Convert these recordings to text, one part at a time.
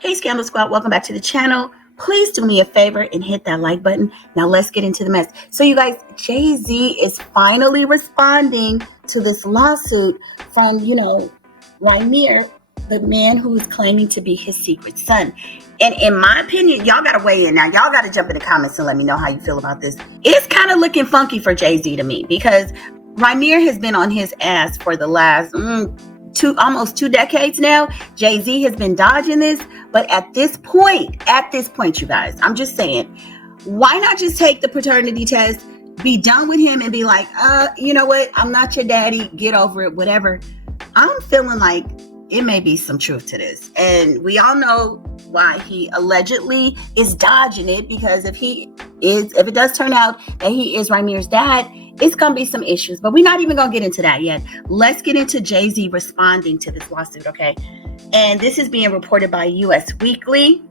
Hey Scandal Squad, welcome back to the channel. Please do me a favor and hit that like button. Now let's get into the mess. So you guys, Jay-Z is finally responding to this lawsuit from, Rymir, the man who is claiming to be his secret son. And in my opinion, y'all got to weigh in now. Y'all got to jump in the comments and let me know how you feel about this. It's kind of looking funky for Jay-Z to me because Rymir has been on his ass for the last almost 2 decades now. Jay-Z has been dodging this, but at this point, you guys, I'm just saying, why not just take the paternity test, be done with him, and be like, you know what? I'm not your daddy. Get over it. Whatever. I'm feeling like it may be some truth to this, and we all know why he allegedly is dodging it, because if it does turn out that he is Rymir's dad, it's going to be some issues, but we're not even going to get into that yet. Let's get into Jay-Z responding to this lawsuit, okay? And this is being reported by US Weekly.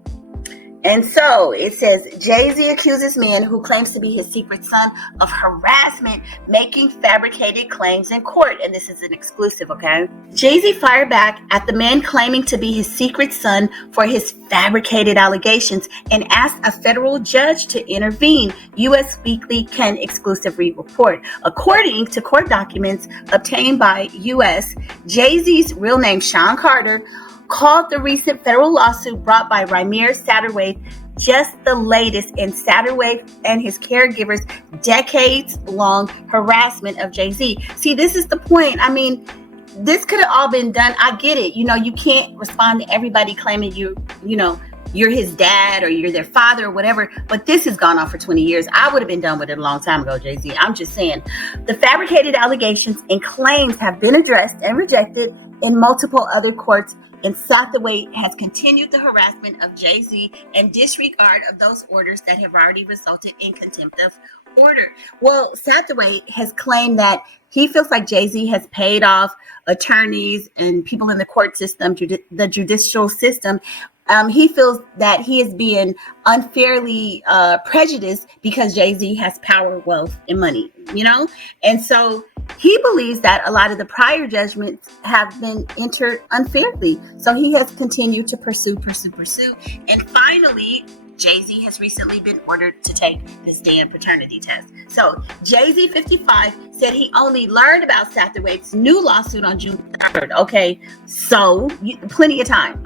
And so it says, Jay-Z accuses man who claims to be his secret son of harassment, making fabricated claims in court. And this is an exclusive, okay? Jay-Z fired back at the man claiming to be his secret son for his fabricated allegations and asked a federal judge to intervene, US Weekly can exclusively report. According to court documents obtained by US, Jay-Z's real name, Shawn Carter, called the recent federal lawsuit brought by Rymir Satterthwaite just the latest in Satterthwaite and his caregivers' decades-long harassment of Jay-Z. See, this is the point. I mean, this could have all been done. I get it. You can't respond to everybody claiming you're his dad or you're their father or whatever, but this has gone on for 20 years. I would have been done with it a long time ago, Jay-Z. I'm just saying. The fabricated allegations and claims have been addressed and rejected in multiple other courts, and Satterthwaite has continued the harassment of Jay-Z and disregard of those orders that have already resulted in contempt of order. Well, Satterthwaite has claimed that he feels like Jay-Z has paid off attorneys and people in the court system, the judicial system. He feels that he is being unfairly prejudiced because Jay-Z has power, wealth, and money, And so he believes that a lot of the prior judgments have been entered unfairly. So he has continued to pursue. And finally, Jay-Z has recently been ordered to take the stand paternity test. So Jay-Z, 55, said he only learned about Satterthwaite's new lawsuit on June 3rd. Okay, so plenty of time.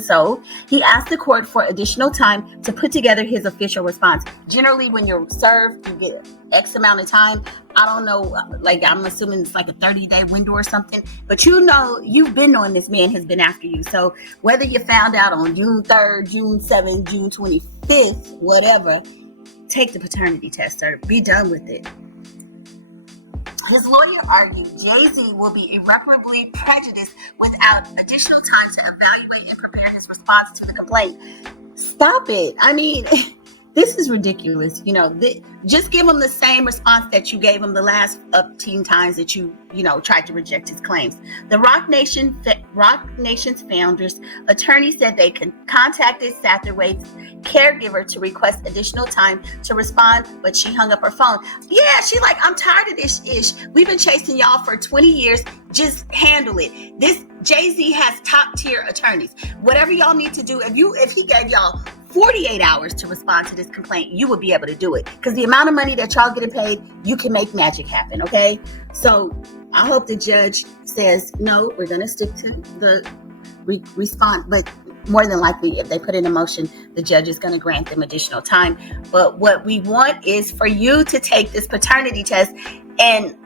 So he asked the court for additional time to put together his official response. Generally, when you're served, you get X amount of time. I don't know, I'm assuming it's like a 30-day window or something, but you've been knowing this man has been after you. So whether you found out on June 3rd, June 7th, June 25th, whatever, take the paternity test, sir. Be done with it. His lawyer argued Jay-Z will be irreparably prejudiced without additional time to evaluate and prepare his response to the complaint. Stop it. This is ridiculous. Just give him the same response that you gave him the last 10 times that you tried to reject his claims. The Rock Nation's founders attorney said they contacted Satterthwaite's caregiver to request additional time to respond, but she hung up her phone. Yeah, she I'm tired of this ish. We've been chasing y'all for 20 years. Just handle it. This Jay-Z has top tier attorneys. Whatever y'all need to do, if he gave y'all 48 hours to respond to this complaint, you would be able to do it. Because the amount of money that y'all getting paid, you can make magic happen, okay? So I hope the judge says, no, we're going to stick to the response. But more than likely, if they put in a motion, the judge is going to grant them additional time. But what we want is for you to take this paternity test and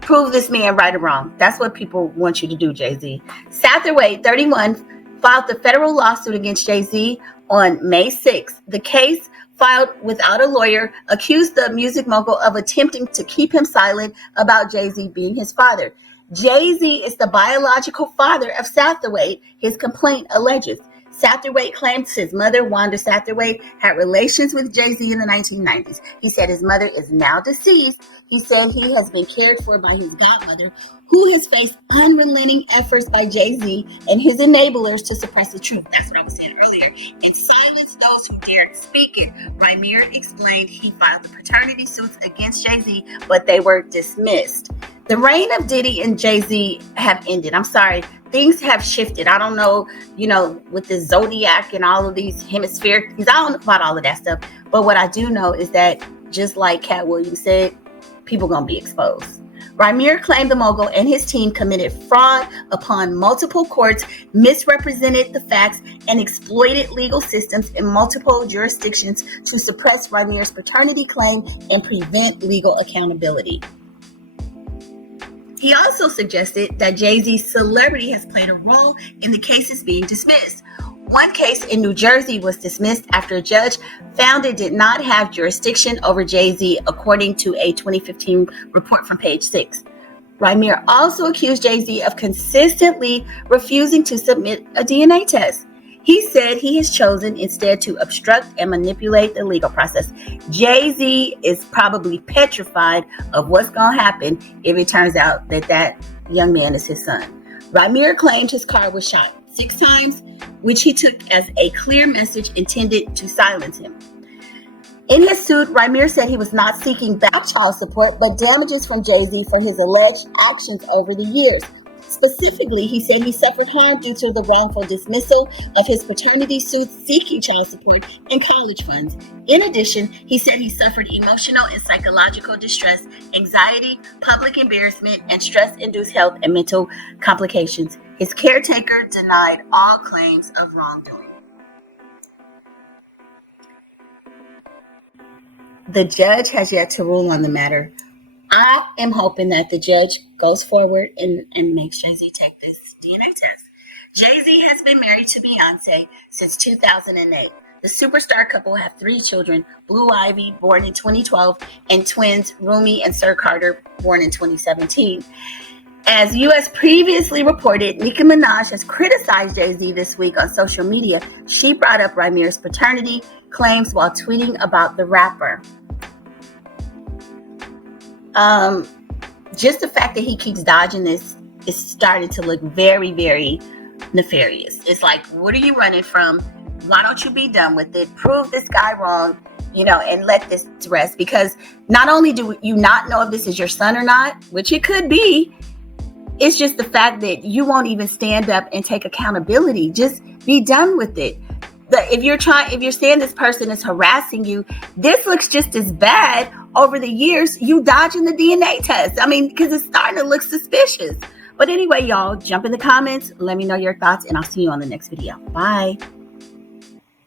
prove this man right or wrong. That's what people want you to do, Jay-Z. Satterthwaite, 31, filed the federal lawsuit against Jay-Z on May 6th. The case, filed without a lawyer, accused the music mogul of attempting to keep him silent about Jay-Z being his father. Jay-Z is the biological father of Satterthwaite, his complaint alleges. Satterthwaite claims his mother, Wanda Satterthwaite, had relations with Jay-Z in the 1990s. He said his mother is now deceased. He said he has been cared for by his godmother, who has faced unrelenting efforts by Jay-Z and his enablers to suppress the truth. That's what I was saying earlier. And silence those who dared speak it. Rymir explained he filed the paternity suits against Jay-Z, but they were dismissed. The reign of Diddy and Jay-Z have ended. I'm sorry. things have shifted. I don't know, with the zodiac and all of these hemispheric things. I don't know about all of that stuff. But what I do know is that, just like Cat Williams said, people gonna be exposed. Rymir claimed the mogul and his team committed fraud upon multiple courts, misrepresented the facts, and exploited legal systems in multiple jurisdictions to suppress Rymir's paternity claim and prevent legal accountability. He also suggested that Jay-Z's celebrity has played a role in the cases being dismissed. One case in New Jersey was dismissed after a judge found it did not have jurisdiction over Jay-Z, according to a 2015 report from Page 6. Rymir also accused Jay-Z of consistently refusing to submit a DNA test. He said he has chosen instead to obstruct and manipulate the legal process. Jay-Z is probably petrified of what's going to happen if it turns out that that young man is his son. Rymir claimed his car was shot 6 times, which he took as a clear message intended to silence him. In his suit, Rymir said he was not seeking back child support, but damages from Jay-Z for his alleged actions over the years. Specifically, he said he suffered harm due to the wrongful dismissal of his paternity suit seeking child support and college funds. In addition, he said he suffered emotional and psychological distress, anxiety, public embarrassment, and stress-induced health and mental complications. His caretaker denied all claims of wrongdoing. The judge has yet to rule on the matter. I am hoping that the judge goes forward and makes Jay-Z take this DNA test. Jay-Z has been married to Beyonce since 2008. The superstar couple have 3 children, Blue Ivy, born in 2012, and twins Rymir and Shawn Carter, born in 2017. As U.S. previously reported, Nicki Minaj has criticized Jay-Z this week on social media. She brought up Rymir's paternity claims while tweeting about the rapper. Just the fact that he keeps dodging this is starting to look very, very nefarious. It's like, what are you running from? Why don't you be done with it? Prove this guy wrong, and let this rest. Because not only do you not know if this is your son or not, which it could be, it's just the fact that you won't even stand up and take accountability. Just be done with it. If you're saying this person is harassing you, this looks just as bad over the years, you dodging the DNA test. Because it's starting to look suspicious. But anyway, y'all, jump in the comments. Let me know your thoughts, and I'll see you on the next video. Bye.